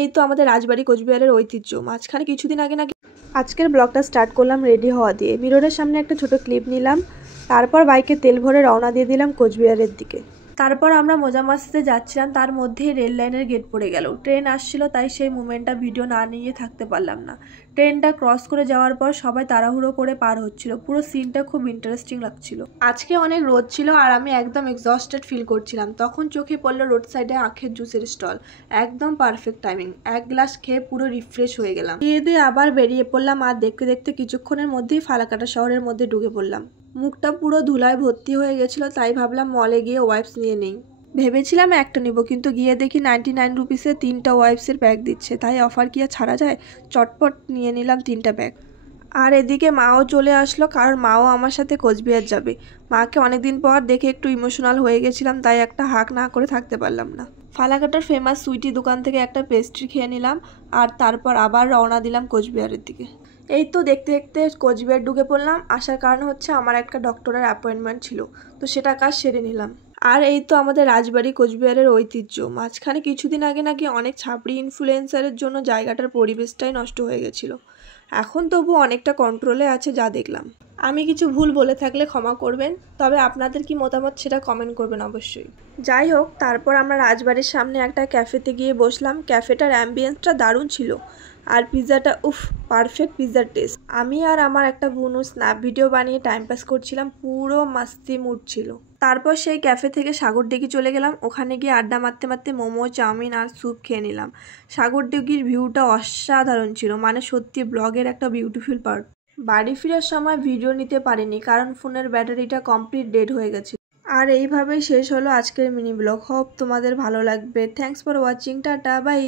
এই তো আমাদের রাজবাড়ি কোচবিহারের ঐতিহ্য। মাঝখানে কিছুদিন আগে নাকি আজকের ব্লগটা স্টার্ট করলাম রেডি হওয়া দিয়ে। মিররের সামনে একটা ছোট ক্লিপ নিলাম, তারপর বাইকে তেল ভরে রওনা দিয়ে দিলাম কোচবিহারের দিকে। তারপর আমরা মজা মাস্তিতে যাচ্ছিলাম, তার মধ্যেই রেল লাইনের গেট পড়ে গেল। ট্রেন আসছিল, তাই সেই মুভমেন্টটা ভিডিও না নিয়ে থাকতে পারলাম না। ট্রেনটা ক্রস করে যাওয়ার পর সবাই তাড়াহুড়ো করে পার হচ্ছিল। পুরো সিনটা খুব ইন্টারেস্টিং লাগছিল। আজকে অনেক রোদ ছিল আর আমি একদম এক্সস্টেড ফিল করছিলাম। তখন চোখে পড়লো রোড সাইডে আখের জুসের স্টল। একদম পারফেক্ট টাইমিং। এক গ্লাস খেয়ে পুরো রিফ্রেশ হয়ে গেলাম। দিয়ে আবার বেরিয়ে পড়লাম আর দেখতে দেখতে কিছুক্ষণের মধ্যেই ফালাকাটা শহরের মধ্যে ঢুকে পড়লাম। মুখটা পুরো ধুলায় ভর্তি হয়ে গেছিল, তাই ভাবলাম মলে গিয়ে ওয়াইপস নিয়ে নেই। ভেবেছিলাম একটা নিব, কিন্তু গিয়ে দেখি 99 রুপিসে 3টা ওয়াইপসের ব্যাগ দিচ্ছে। তাই অফার কি আর ছাড়া যায়, চটপট নিয়ে নিলাম 3টা ব্যাগ। আর এদিকে মাও চলে আসলো, কারণ মাও আমার সাথে কোচবিহার যাবে। মাকে অনেকদিন পর দেখে একটু ইমোশনাল হয়ে গেছিলাম, তাই একটা হাক না করে থাকতে পারলাম না। ফালাকাটার ফেমাস সুইটি দোকান থেকে একটা পেস্ট্রি খেয়ে নিলাম, আর তারপর আবার রওনা দিলাম কোচবিহারের দিকে। এই তো দেখতে দেখতে কোচবিহার ঢুকে পড়লাম। আসার কারণ হচ্ছে আমার একটা ডক্টরের অ্যাপয়েন্টমেন্ট ছিল, তো সেটা কাজ সেরে নিলাম। আর এই তো আমাদের রাজবাড়ি কোচবিহারের ঐতিহ্য। মাঝখানে কিছুদিন আগে নাকি অনেক ছাপড়ি ইনফ্লুয়েন্সারের জন্য জায়গাটার পরিবেশটাই নষ্ট হয়ে গেছিল। এখন তবু অনেকটা কন্ট্রোলে আছে যা দেখলাম। আমি কিছু ভুল বলে থাকলে ক্ষমা করবেন, তবে আপনাদের কি মতামত সেটা কমেন্ট করবেন অবশ্যই। যাই হোক, তারপর আমরা রাজবাড়ির সামনে একটা ক্যাফেতে গিয়ে বসলাম। ক্যাফেটার অ্যাম্বিয়েন্সটা দারুণ ছিল, আর পিৎজাটা পারফেক্ট পিৎজার টেস্ট। আমি আর আমার একটা বুনু স্ন্যাপ ভিডিও বানিয়ে টাইম পাস করছিলাম, পুরো মাস্তি মুড ছিল। তারপর সেই ক্যাফে থেকে সাগরদিঘি চলে গেলাম। ওখানে গিয়ে আড্ডা মারতে মারতে মোমো, চাউমিন আর স্যুপ খেয়ে নিলাম। সাগরদিঘির ভিউটা অসাধারণ ছিল, মানে সত্যি ব্লগের একটা বিউটিফুল পার্ট। বাড়ি ফেরার সময় ভিডিও নিতে পারিনি, কারণ ফোনের ব্যাটারিটা কমপ্লিট ডেড হয়ে গেছে। আর এইভাবেই শেষ হলো আজকের মিনি ব্লগ। হোপ তোমাদের ভালো লাগবে। Thanks for watching. Tata, by.